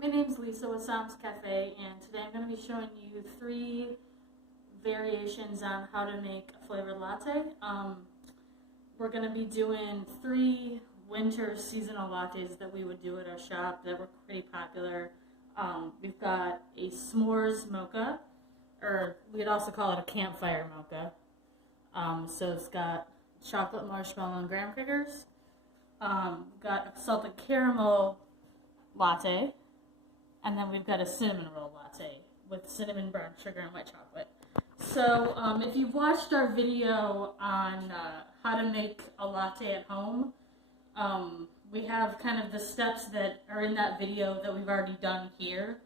my name's Lisa with Sam's Cafe, and today I'm going to be showing you 3 variations on how to make a flavored latte. We're going to be doing 3 winter seasonal lattes that we would do at our shop that were pretty popular. We've got a s'mores mocha, or we'd also call it a campfire mocha. So it's got chocolate, marshmallow, and graham crackers. We've got a salted caramel latte, and then we've got a cinnamon roll latte with cinnamon, brown sugar, and white chocolate. So if you've watched our video on how to make a latte at home, we have kind of the steps that are in that video that we've already done here,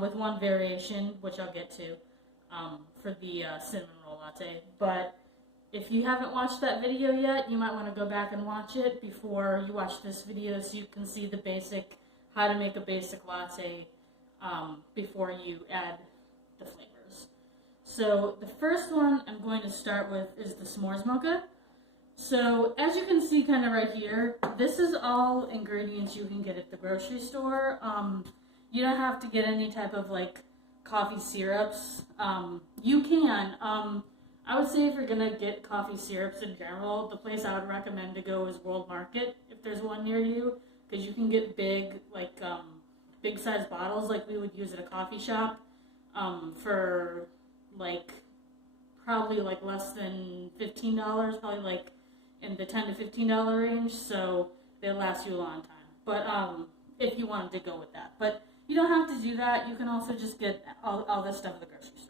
with one variation, which I'll get to, for the cinnamon roll latte. But if you haven't watched that video yet, you might want to go back and watch it before you watch this video so you can see the basic, how to make a basic latte before you add the flavors. So the first one I'm going to start with is the s'mores mocha. So as you can see kind of right here, this is all ingredients you can get at the grocery store. You don't have to get any type of like coffee syrups. You can. I would say if you're going to get coffee syrups in general, the place I would recommend to go is World Market, if there's one near you, because you can get big, like, big size bottles like we would use at a coffee shop, for, like, probably, like, less than $15, probably, like, in the $10 to $15 range, so they'll last you a long time. But, if you wanted to go with that. But you don't have to do that. You can also just get all this stuff at the grocery store.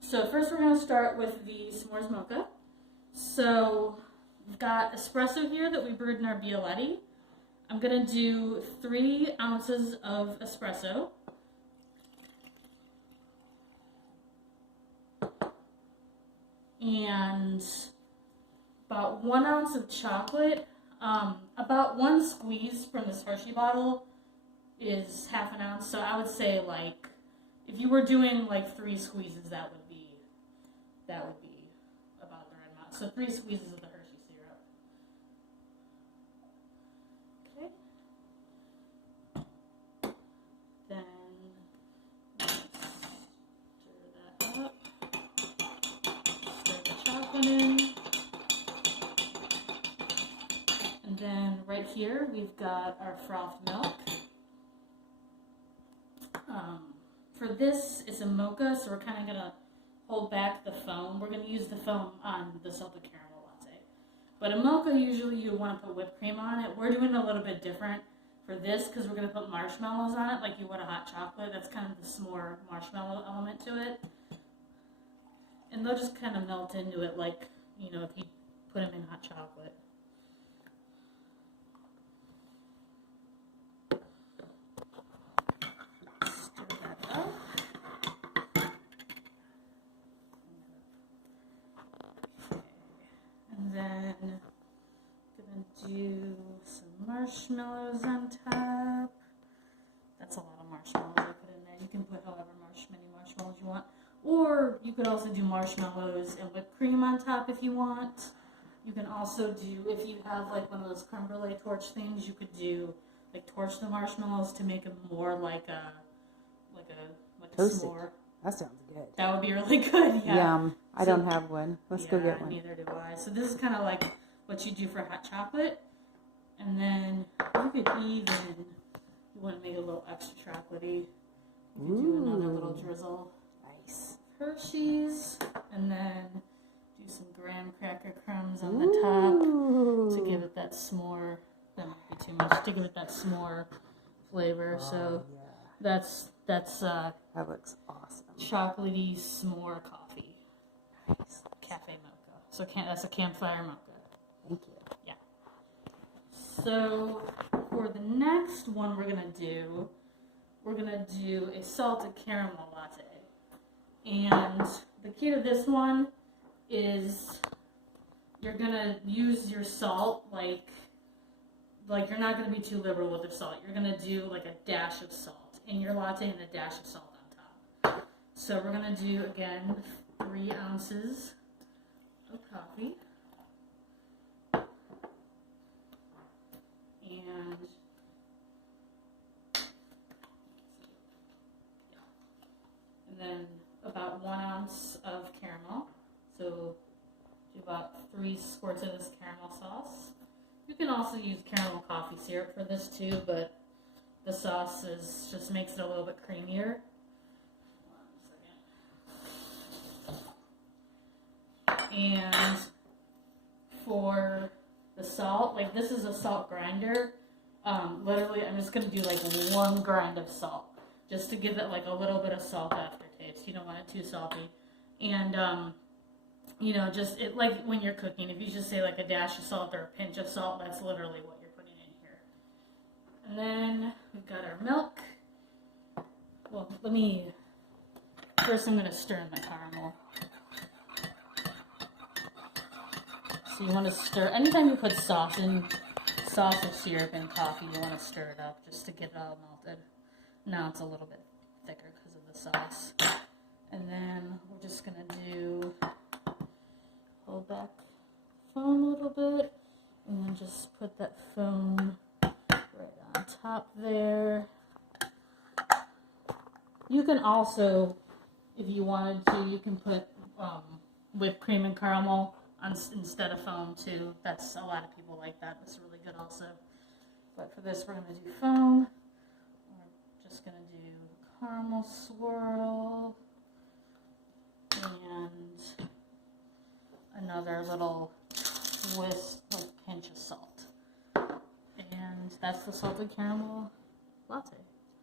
So first we're going to start with the s'mores mocha. So we've got espresso here that we brewed in our Bialetti. I'm going to do 3 ounces of espresso. And about 1 ounce of chocolate. About 1 squeeze from this Hershey bottle is half an ounce. So I would say, like, if you were doing like 3 squeezes, that would be about the right amount. So 3 squeezes of the Hershey syrup. Okay. Then stir that up. Stir the chocolate in. And then right here we've got our frothed milk. For this, it's a mocha, so we're kind of going to hold back the foam. We're going to use the foam on the salted caramel latte. But a mocha, usually you want to put whipped cream on it. We're doing a little bit different for this because we're going to put marshmallows on it like you would a hot chocolate. That's kind of the s'more marshmallow element to it. And they'll just kind of melt into it like, you know, if you put them in hot chocolate. Then I'm going to do some marshmallows on top. That's a lot of marshmallows I put in there. You can put however many marshmallows you want. Or you could also do marshmallows and whipped cream on top if you want. You can also do, if you have like one of those creme brulee torch things, you could do, like, torch the marshmallows to make them more like a s'more. That sounds good. That would be really good, yeah. Yum. I don't have one. Let's go get one. Neither do I. So this is kind of like what you do for hot chocolate. And then you could even, you want to make it a little extra chocolatey, you could do another little drizzle. Nice. Hershey's. And then do some graham cracker crumbs on the top to give it that s'more. That might be too much. To give it that s'more flavor. So yeah. that's that looks awesome. Chocolatey s'more coffee. Nice. Cafe mocha. So that's a campfire mocha. Thank you. Yeah. So for the next one we're gonna do a salted caramel latte. And the key to this one is you're gonna use your salt like you're not gonna be too liberal with the salt. You're gonna do like a dash of salt in your latte and a dash of salt on top. So we're gonna do, again, 3 ounces of coffee. And then about 1 ounce of caramel. So do about 3 squirts of this caramel sauce. You can also use caramel coffee syrup for this too, but the sauce just makes it a little bit creamier. 1 second. And for the salt, like this is a salt grinder. Literally, I'm just gonna do like 1 grind of salt, just to give it like a little bit of salt aftertaste. You don't want it too salty. And you know, just it like when you're cooking, if you just say like a dash of salt or a pinch of salt, that's literally what you're putting in here. And then we've got our milk. Well, first I'm gonna stir in the caramel. So you want to stir, anytime you put sauce or syrup in coffee, you want to stir it up just to get it all melted. Now it's a little bit thicker because of the sauce. And then we're just going to hold back foam a little bit, and then just put that foam right on top there. You can also, if you wanted to, you can put whipped cream and caramel instead of foam too. That's a lot of people like that. That's really good also. But for this, we're going to do foam. We're just going to do caramel swirl and another little twist, like pinch of salt. And that's the salted caramel latte.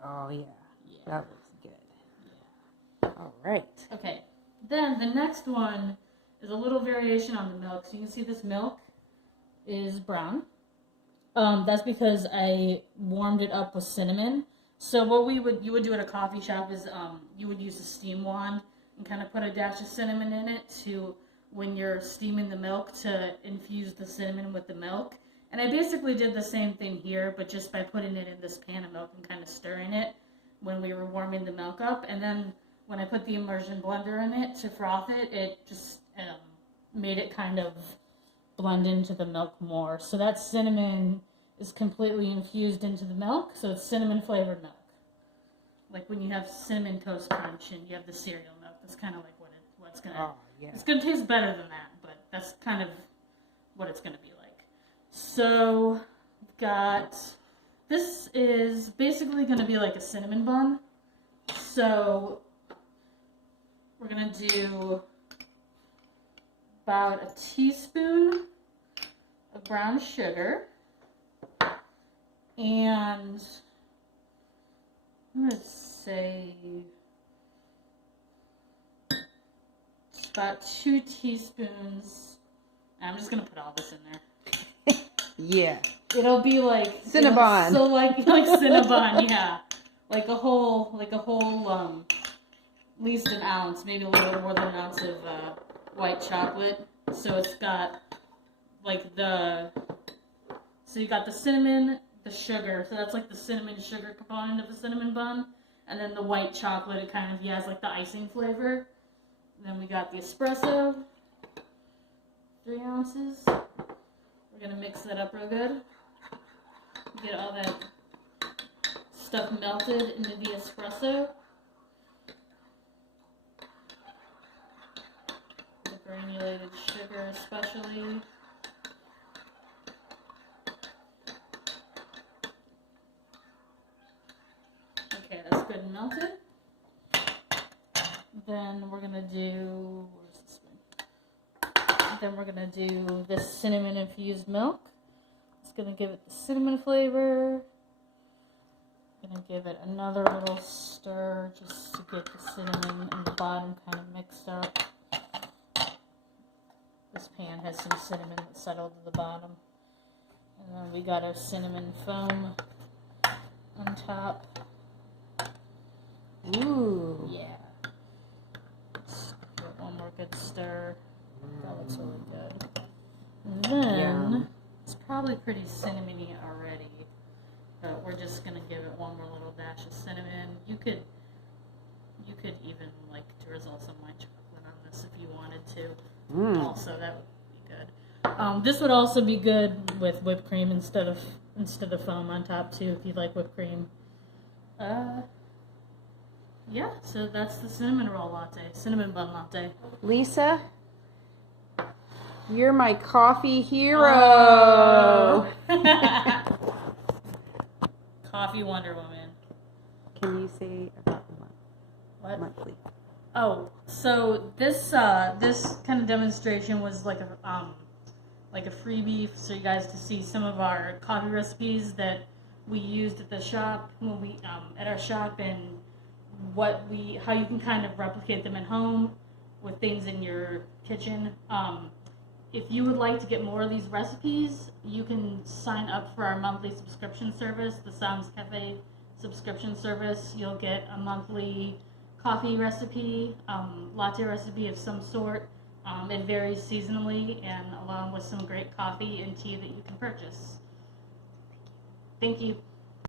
Oh yeah. Yeah. That looks good. Yeah. All right. Okay. Then the next one is a little variation on the milk. So you can see this milk is brown. That's because I warmed it up with cinnamon. So what you would do at a coffee shop is you would use a steam wand and kind of put a dash of cinnamon in it to, when you're steaming the milk, to infuse the cinnamon with the milk. And I basically did the same thing here, but just by putting it in this pan of milk and kind of stirring it when we were warming the milk up. And then when I put the immersion blender in it to froth it, it just made it kind of blend into the milk more. So that cinnamon is completely infused into the milk, so it's cinnamon flavored milk. Like when you have Cinnamon Toast Crunch and you have the cereal milk, that's kind of like what it's gonna. Oh, yeah. It's gonna taste better than that, but that's kind of what it's gonna be like. So this is basically gonna be like a cinnamon bun. So we're gonna do about a teaspoon of brown sugar, and I'm going to say about 2 teaspoons. I'm just going to put all this in there. Yeah. It'll be like Cinnabon. So like Cinnabon, yeah. Like a whole at least an ounce, maybe a little bit more than an ounce of white chocolate. So it's got like so you got the cinnamon, the sugar, so that's like the cinnamon sugar component of a cinnamon bun, and then the white chocolate, it kind of has like the icing flavor. And then we got the espresso, 3 ounces. We're gonna mix that up real good. Get all that stuff melted into the espresso. The granulated sugar especially. Okay, that's good and melted. Then we're gonna do, where's this one? Then we're gonna do this cinnamon infused milk. It's gonna give it the cinnamon flavor. Gonna give it another little stir just to get the cinnamon and the bottom kind of mixed up. This pan has some cinnamon that settled to the bottom. And then we got our cinnamon foam on top. Ooh. Yeah. Let's give it one more good stir. That looks really good. And then, Yum. it's probably pretty cinnamony already, but we're just going to give it one more little dash of cinnamon. You could even like drizzle some white chocolate on this if you wanted to. Also, that would be good. This would also be good with whipped cream instead of foam on top too, if you like whipped cream. Yeah, so that's the cinnamon roll latte, cinnamon bun latte. Lisa, you're my coffee hero. Coffee Wonder Woman. Can you say about What? monthly? Oh, so this kind of demonstration was like a freebie, so you guys to see some of our coffee recipes that we used at the shop when we at our shop, and how you can kind of replicate them at home with things in your kitchen. If you would like to get more of these recipes, you can sign up for our monthly subscription service, the Sam's Cafe subscription service. You'll get a monthly coffee recipe, latte recipe of some sort. It varies seasonally, and along with some great coffee and tea that you can purchase. Thank you.